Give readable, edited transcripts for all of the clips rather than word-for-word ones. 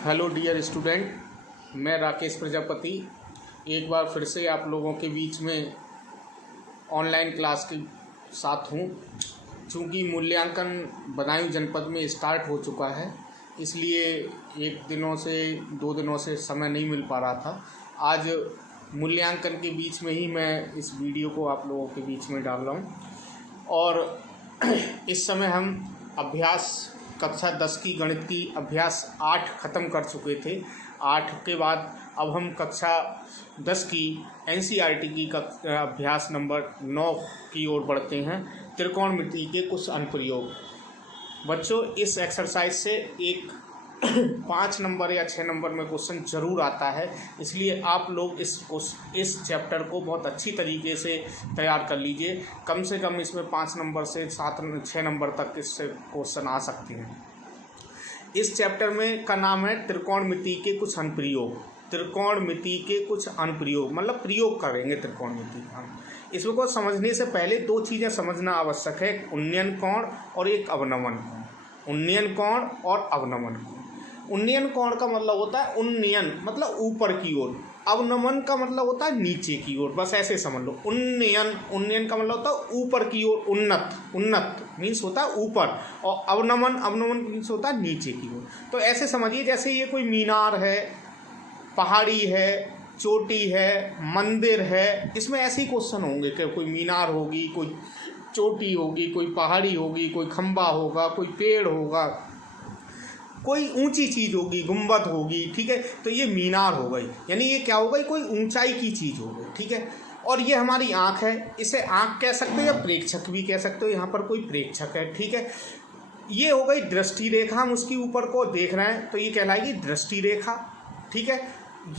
Hello dear student, मैं राकेश प्रजापति एक बार फिर से आप लोगों के बीच में ऑनलाइन क्लास के साथ हूँ। चूँकि मूल्यांकन बदायूं जनपद में स्टार्ट हो चुका है, इसलिए 2 दिनों से समय नहीं मिल पा रहा था। आज मूल्यांकन के बीच में ही मैं इस वीडियो को आप लोगों के बीच में डाल रहा हूँ। और इस समय हम अभ्यास कक्षा 10 की गणित की अभ्यास 8 ख़त्म कर चुके थे। 8 के बाद अब हम कक्षा 10 की NCERT की अभ्यास नंबर 9 की ओर बढ़ते हैं। त्रिकोणमिति के कुछ अनुप्रयोग। बच्चों, इस एक्सरसाइज से एक 5 नंबर या 6 नंबर में क्वेश्चन ज़रूर आता है, इसलिए आप लोग इस चैप्टर को बहुत अच्छी तरीके से तैयार कर लीजिए। कम से कम इसमें 5 नंबर से 6 नंबर तक इससे क्वेश्चन आ सकते हैं। इस चैप्टर में का नाम है त्रिकोणमिति के कुछ अनुप्रयोग। त्रिकोणमिति के कुछ अनुप्रयोग मतलब प्रयोग करेंगे त्रिकोणमिति का। इसमें को समझने से पहले 2 चीज़ें समझना आवश्यक है, एक उन्नयन कोण और एक अवनमन कोण। उन्नयन कोण और अवनमन कोण। उन्नयन कोण का मतलब होता है उन्नयन मतलब ऊपर की ओर, अवनमन का मतलब होता है नीचे की ओर। बस ऐसे समझ लो। उन्नयन का मतलब होता है ऊपर की ओर, उन्नत मीन्स होता है ऊपर, और अवनमन मीन्स होता है नीचे की ओर। तो ऐसे समझिए जैसे ये कोई मीनार है, पहाड़ी है, चोटी है, मंदिर है। इसमें ऐसे ही क्वेश्चन होंगे कि कोई मीनार होगी, कोई चोटी होगी, कोई पहाड़ी होगी, कोई खंबा होगा, कोई पेड़ होगा, कोई ऊंची चीज़ होगी, गुंबद होगी। ठीक है, तो ये मीनार हो गई, यानी ये क्या हो गई, कोई ऊंचाई की चीज़ हो गई। ठीक है, और ये हमारी आँख है, इसे आँख कह सकते हो या प्रेक्षक भी कह सकते हो। यहाँ पर कोई प्रेक्षक है। ठीक है, ये हो गई दृष्टि रेखा। हम उसके ऊपर को देख रहे हैं तो ये कहलाएगी दृष्टि रेखा। ठीक है,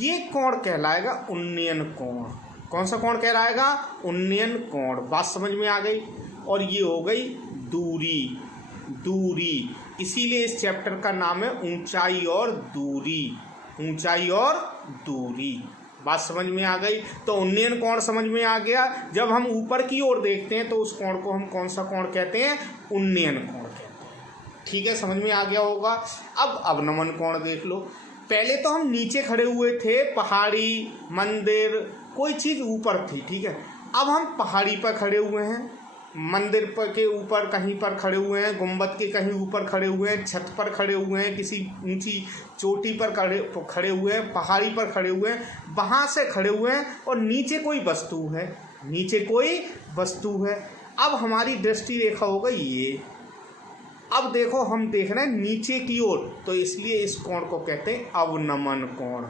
ये कोण कहलाएगा उन्नयन कोण। कौन सा कोण कहलाएगा? उन्नयन कोण। बात समझ में आ गई। और ये हो गई दूरी। इसीलिए इस चैप्टर का नाम है ऊंचाई और दूरी। बात समझ में आ गई। तो उन्नयन कोण समझ में आ गया। जब हम ऊपर की ओर देखते हैं तो उस कोण को हम कौन सा कोण कहते हैं? उन्नयन कोण कहते हैं। ठीक है, समझ में आ गया होगा। अब अवनमन कोण देख लो। पहले तो हम नीचे खड़े हुए थे, पहाड़ी, मंदिर, कोई चीज़ ऊपर थी। ठीक है, अब हम पहाड़ी पर खड़े हुए हैं, मंदिर पर के ऊपर कहीं पर खड़े हुए हैं, गुंबद के कहीं ऊपर खड़े हुए हैं, छत पर खड़े हुए हैं, किसी ऊंची चोटी पर खड़े हुए हैं, पहाड़ी पर खड़े हुए हैं, वहाँ से खड़े हुए हैं और नीचे कोई वस्तु है। अब हमारी दृष्टि रेखा हो गई ये। अब देखो, हम देख रहे हैं नीचे की ओर, तो इसलिए इस कोण को कहते हैं अवनमन कोण।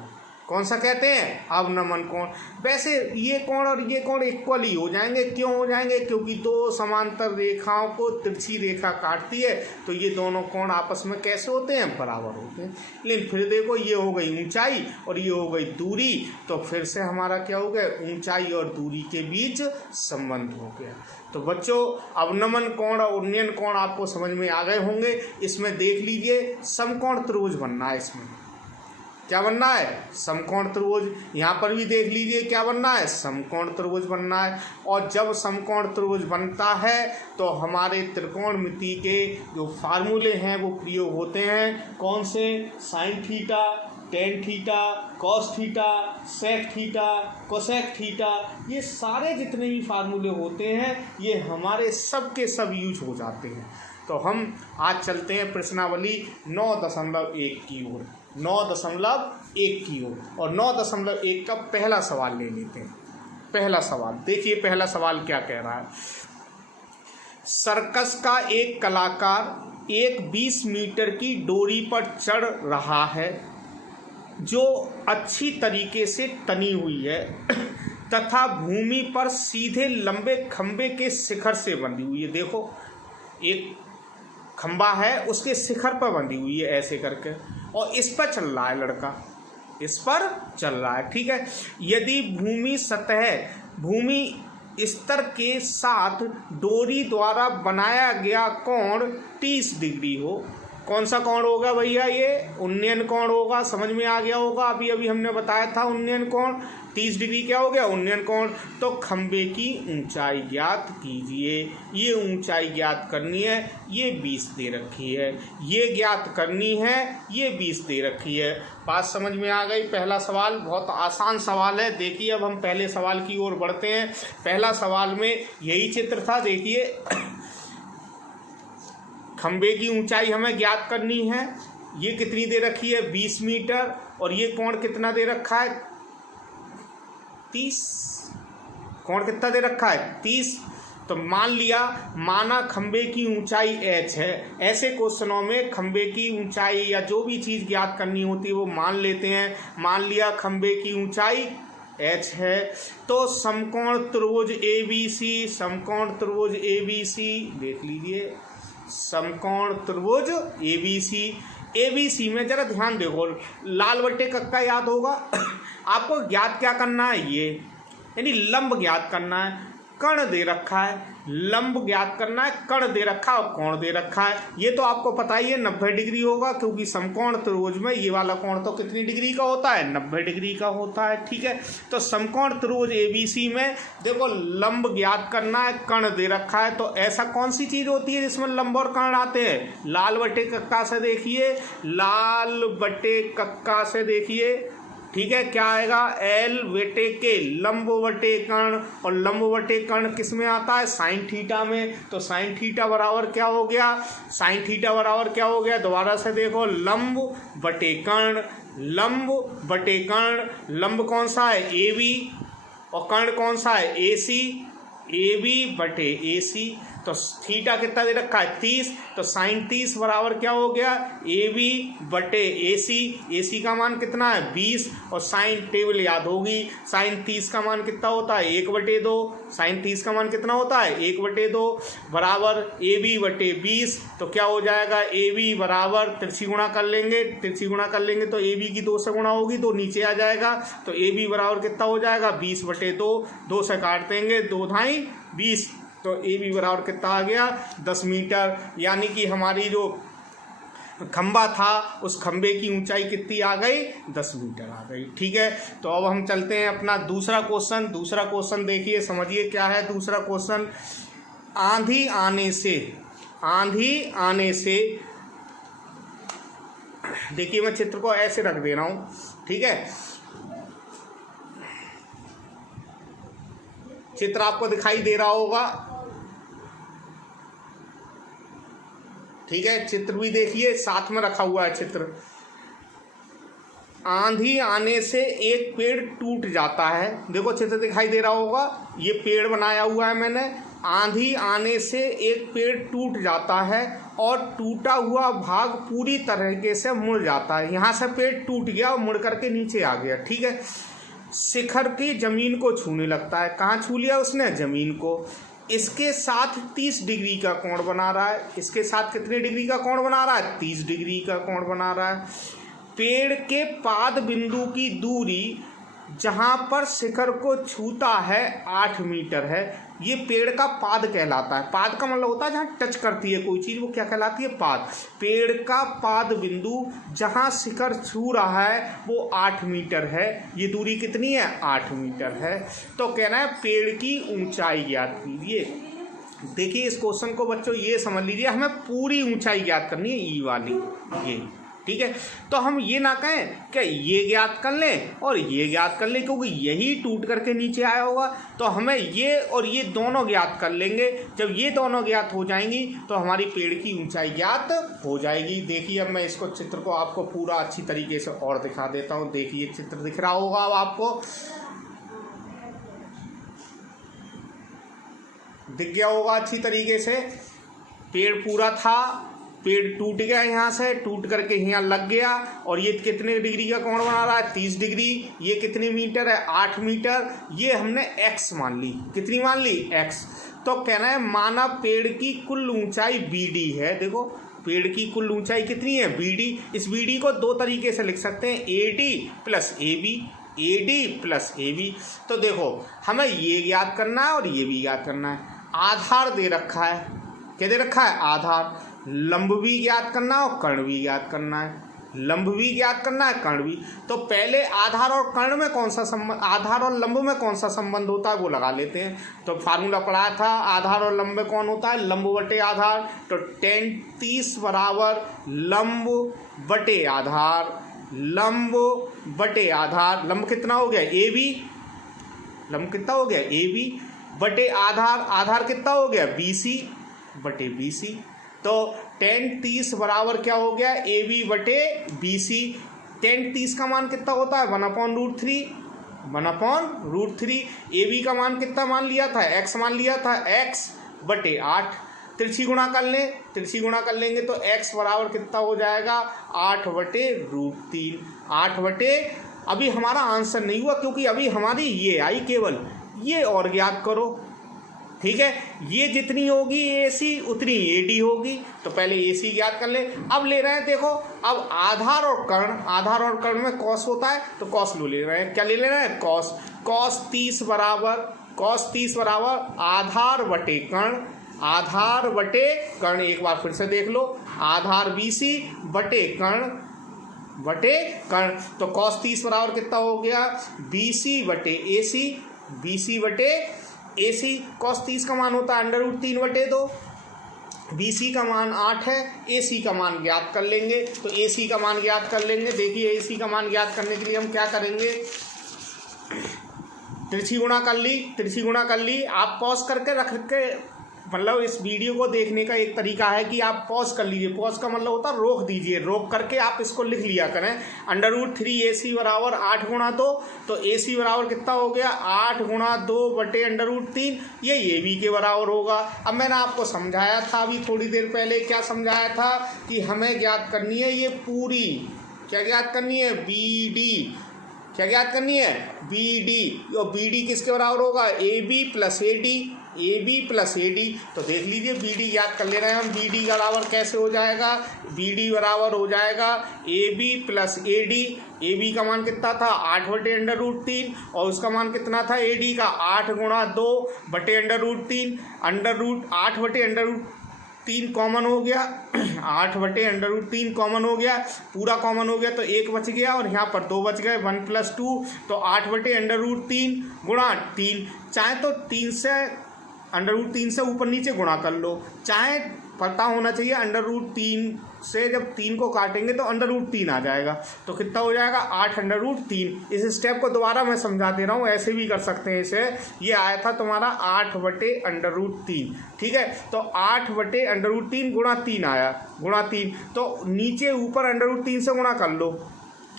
कौन सा कहते हैं? अवनमन कोण। वैसे ये कोण और ये कोण इक्वल ही हो जाएंगे। क्यों हो जाएंगे? क्योंकि 2 समांतर रेखाओं को तिरछी रेखा काटती है, तो ये दोनों कोण आपस में कैसे होते हैं? बराबर होते हैं। लेकिन फिर देखो, ये हो गई ऊंचाई और ये हो गई दूरी, तो फिर से हमारा क्या हो गया? ऊंचाई और दूरी के बीच संबंध हो गया। तो बच्चों, अवनमन कोण और उन्नयन कोण आपको समझ में आ गए होंगे। इसमें देख लीजिए, समकोण त्रिभुज बनना है। इसमें क्या बनना है? समकोण त्रिभुज। यहाँ पर भी देख लीजिए क्या बनना है? समकोण त्रिभुज बनना है। और जब समकोण त्रिभुज बनता है तो हमारे त्रिकोणमिति के जो फार्मूले हैं वो प्रयोग होते हैं। कौन से? Sine theta, tan theta, cos theta, sec theta, cosec theta. ये सारे जितने भी फार्मूले होते हैं ये हमारे सब के सब यूज हो जाते हैं। तो हम आज चलते हैं प्रश्नावली 9.1 की ओर। 9.1 की ओर, और 9.1 का पहला सवाल ले लेते हैं। पहला सवाल देखिए, पहला सवाल क्या कह रहा है। सर्कस का एक कलाकार एक 20 मीटर की डोरी पर चढ़ रहा है जो अच्छी तरीके से तनी हुई है तथा भूमि पर सीधे लंबे खंबे के शिखर से बंधी हुई है। देखो, एक खंबा है, उसके शिखर पर बंधी हुई है ऐसे करके, और इस पर चल रहा है लड़का, इस पर चल रहा है। ठीक है, यदि भूमि स्तर के साथ डोरी द्वारा बनाया गया कोण 30 डिग्री हो। कौन सा कोण होगा भैया? ये उन्नयन कोण होगा। समझ में आ गया होगा, अभी अभी हमने बताया था उन्नयन कोण। 30 डिग्री क्या हो गया? उन्नयन कोण। तो खंबे की ऊंचाई ज्ञात कीजिए। ये ऊंचाई ज्ञात करनी है, ये 20 दे रखी है। ये ज्ञात करनी है, ये 20 दे रखी है। बात समझ में आ गई? पहला सवाल बहुत आसान सवाल है। देखिए अब हम पहले सवाल की ओर बढ़ते हैं। पहला सवाल में यही चित्र था। देखिए खंबे की ऊंचाई हमें ज्ञात करनी है। ये कितनी दे रखी है? 20 मीटर। और ये कोण कितना दे रखा है? 30। कोण कितना दे रखा है? 30। तो मान लिया, माना खंबे की ऊंचाई h है। ऐसे क्वेश्चनों में खंबे की ऊंचाई या जो भी चीज़ ज्ञात करनी होती है वो मान लेते हैं। मान लिया खंबे की ऊंचाई h है। तो समकोण त्रिभुज ABC, समकोण त्रिभुज ABC देख लीजिए, समकोण त्रिभुज ABC में जरा ध्यान देखो, लाल बट्टे कक्का याद होगा। आपको ज्ञात क्या करना है? ये यानी लंब ज्ञात करना है। कर्ण दे रखा है, लंब ज्ञात करना है, कर्ण दे रखा है और कोण दे रखा है। ये तो आपको पता ही है 90 डिग्री होगा, क्योंकि समकोण त्रिभुज में ये वाला कोण तो कितनी डिग्री का होता है? 90 डिग्री का होता है। ठीक है, तो समकोण त्रिभुज ABC में देखो लंब ज्ञात करना है, कर्ण दे रखा है। तो ऐसा कौन सी चीज़ होती है जिसमें लंब और कर्ण आते हैं? लाल बटे कक्का से देखिए, लाल बटे कक्का से देखिए। ठीक है, क्या आएगा? L बटे के लंब बटे कर्ण, और लंब बटे कर्ण किस में आता है? साइन थीटा में। तो साइन थीटा बराबर क्या हो गया? साइन थीटा बराबर क्या हो गया? दोबारा से देखो, लंब बटे कर्ण, लंब बटे कर्ण। लंब कौन सा है? AB, और कर्ण कौन सा है? AC। AB बटे AC। तो थीटा कितना दे रखा है? 30। तो साइन 30 बराबर क्या हो गया? AB बटे AC। AC का मान कितना है? 20। और साइन टेबल याद होगी, साइन 30 का मान कितना होता है? 1/2। साइन 30 का मान कितना होता है? 1/2 बराबर AB बटे 20। तो क्या हो जाएगा? AB बराबर तिरछी गुणा कर लेंगे, तिरछी गुणा कर लेंगे तो AB की 2 से गुणा होगी तो नीचे आ जाएगा। तो AB बराबर कितना हो जाएगा? 20/2। 2 से काट देंगे, 2 धाई 20। तो AB बराबर कितना आ गया? 10 मीटर। यानी कि हमारी जो खंबा था उस खंबे की ऊंचाई कितनी आ गई? 10 मीटर आ गई। ठीक है, तो अब हम चलते हैं अपना दूसरा क्वेश्चन। दूसरा क्वेश्चन देखिए, समझिए क्या है दूसरा क्वेश्चन। आंधी आने से देखिए मैं चित्र को ऐसे रख दे रहा हूँ। ठीक है, चित्र आपको दिखाई दे रहा होगा। ठीक है, चित्र भी देखिए, साथ में रखा हुआ है चित्र। आंधी आने से एक पेड़ टूट जाता है। देखो चित्र दिखाई दे रहा होगा, ये पेड़ बनाया हुआ है मैंने। आंधी आने से एक पेड़ टूट जाता है और टूटा हुआ भाग पूरी तरीके से मुड़ जाता है। यहाँ से पेड़ टूट गया और मुड़ करके नीचे आ गया। ठीक है, शिखर की जमीन को छूने लगता है। कहाँ छू लिया उसने? जमीन को। इसके साथ 30 डिग्री का कोण बना रहा है। इसके साथ कितने डिग्री का कोण बना रहा है? 30 डिग्री का कोण बना रहा है। पेड़ के पाद बिंदु की दूरी जहाँ पर शिखर को छूता है 8 मीटर है। ये पेड़ का पाद कहलाता है। पाद का मतलब होता है जहाँ टच करती है कोई चीज़, वो क्या कहलाती है? पाद। पेड़ का पाद बिंदु जहाँ शिखर छू रहा है वो 8 मीटर है। ये दूरी कितनी है? 8 मीटर है। तो कहना है पेड़ की ऊंचाई ज्ञात कीजिए। देखिए इस क्वेश्चन को बच्चों ये समझ लीजिए, हमें पूरी ऊंचाई ज्ञात करनी है, ई वाली ये। ठीक है, तो हम ये ना कहें कि ये ज्ञात कर लें और ये ज्ञात कर लें, क्योंकि यही टूट करके नीचे आया होगा। तो हमें ये और ये दोनों ज्ञात कर लेंगे। जब ये दोनों ज्ञात हो जाएंगी तो हमारी पेड़ की ऊंचाई ज्ञात हो जाएगी। देखिए अब मैं इसको चित्र को आपको पूरा अच्छी तरीके से और दिखा देता हूँ। देखिए चित्र दिख रहा होगा अब आपको, दिख गया होगा अच्छी तरीके से। पेड़ पूरा था, पेड़ टूट गया, यहाँ से टूट करके यहाँ लग गया और ये कितने डिग्री का कोण बना रहा है? 30 डिग्री। ये कितने मीटर है? 8 मीटर। ये हमने x मान ली। कितनी मान ली? x। तो कहना है माना पेड़ की कुल ऊंचाई BD है। देखो पेड़ की कुल ऊंचाई कितनी है? BD। इस BD को 2 तरीके से लिख सकते हैं, AD plus AB। AD plus AB। तो देखो हमें ये ज्ञात करना है और ये भी ज्ञात करना है। आधार दे रखा है, क्या दे रखा है? आधार। लंब भी ज्ञात करना है और कर्ण भी ज्ञात करना है। लंब भी ज्ञात करना है, कर्ण भी। तो पहले आधार और कर्ण में कौन सा संबंध, आधार और लंब में कौन सा संबंध होता है वो लगा लेते हैं। तो फार्मूला पढ़ाया था, आधार और लंब में कौन होता है, लंब बटे आधार। तो tan 30 बराबर लंब बटे आधार, लंब बटे आधार। लंब कितना हो गया, ए बी, लंब कितना हो गया, ए बी बटे आधार, आधार कितना हो गया, बी सी बटे बी सी। तो tan 30 बराबर क्या हो गया, ए बी बटे बी सी। tan 30 का मान कितना होता है, 1/√3, 1/√3। ए बी का मान कितना मान लिया था, x मान लिया था, x बटे 8। तिरछी गुणा कर लें, तिरछी गुणा कर लेंगे तो x बराबर कितना हो जाएगा, 8/√3। 8 अभी हमारा आंसर नहीं हुआ क्योंकि अभी हमारी ये आई केवल, ये और ज्ञात करो। ठीक है, ये जितनी होगी ए सी उतनी ए डी होगी। तो पहले ए सी ज्ञात कर ले। अब ले रहे हैं, देखो अब आधार और कर्ण, आधार और कर्ण में कॉस होता है तो कॉस लो ले रहे हैं। क्या ले रहे हैं, कॉस। कॉस 30 बराबर आधार बटे कर्ण, आधार बटे कर्ण। एक बार फिर से देख लो, आधार बी सी बटे कर्ण बटे कर्ण। तो कॉस 30 बराबर कितना हो गया, बी सी बटे ए सी, बी सी बटे ए सी। कॉस 30 का मान होता है √3/2। बी सी का मान 8 है, ए सी का मान ज्ञात कर लेंगे। तो ए सी का मान ज्ञात कर लेंगे। देखिए ए सी का मान ज्ञात करने के लिए हम क्या करेंगे, तिरछी गुणा कर ली, तिरछी गुणा कर ली। आप पॉज करके रख के, मतलब इस वीडियो को देखने का एक तरीका है कि आप पॉज कर लीजिए। पॉज का मतलब होता है रोक दीजिए, रोक करके आप इसको लिख लिया करें। √3 ए सी बराबर 8 गुणा 2। तो ए सी बराबर कितना हो गया, 8 गुणा 2 बटे √3। ये ए बी के बराबर होगा। अब मैंने आपको समझाया था अभी थोड़ी देर पहले, क्या समझाया था कि हमें ज्ञात करनी है ये पूरी, क्या ज्ञात करनी है, बी डी। क्या ज्ञात करनी है, बी डी। और बी डी किसके बराबर होगा, A B plus A D, A B plus A D. तो देख लीजिए बी डी याद कर ले रहे हैं हम। बी डी बराबर कैसे हो जाएगा, बी डी बराबर हो जाएगा A B plus A D. A B का मान कितना था, 8/√3 और उसका मान कितना था ए डी का, 8 गुणा 2 बटे √3। 8/√3 कॉमन हो गया, 8/√3 कॉमन हो गया, पूरा कॉमन हो गया तो 1 बच गया और यहाँ पर 2 बच गए, 1 + 2। तो 8/√3 गुणा 3। चाहे तो 3 से √3 से ऊपर नीचे गुणा कर लो, चाहे पता होना चाहिए √3 से जब 3 को काटेंगे तो √3 आ जाएगा। तो कितना हो जाएगा, 8/√3। इस स्टेप को दोबारा मैं समझा दे रहा हूँ, ऐसे भी कर सकते हैं इसे। ये आया था तुम्हारा 8/√3, ठीक है। तो 8/√3 गुणा 3 आया, गुणा 3। तो नीचे ऊपर √3 से गुणा कर लो,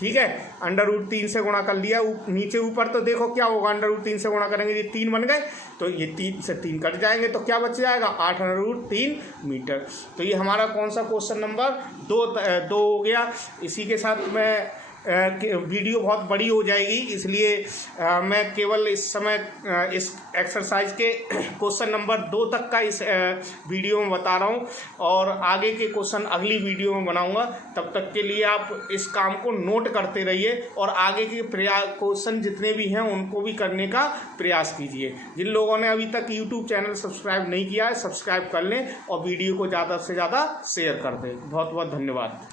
ठीक है। √3 से गुणा कर लिया, नीचे ऊपर। तो देखो क्या होगा, √3 से गुणा करेंगे, ये 3 बन गए, तो ये 3 से 3 कट जाएंगे तो क्या बच जाएगा, 8/√3 मीटर। तो ये हमारा कौन सा क्वेश्चन नंबर 2 हो गया। इसी के साथ मैं वीडियो बहुत बड़ी हो जाएगी, इसलिए मैं केवल इस समय इस एक्सरसाइज के क्वेश्चन नंबर 2 तक का इस वीडियो में बता रहा हूँ और आगे के क्वेश्चन अगली वीडियो में बनाऊँगा। तब तक के लिए आप इस काम को नोट करते रहिए और आगे के क्वेश्चन जितने भी हैं उनको भी करने का प्रयास कीजिए। जिन लोगों ने अभी तक यूट्यूब चैनल सब्सक्राइब नहीं किया है, सब्सक्राइब कर लें और वीडियो को ज़्यादा से ज़्यादा शेयर कर दें। बहुत बहुत धन्यवाद।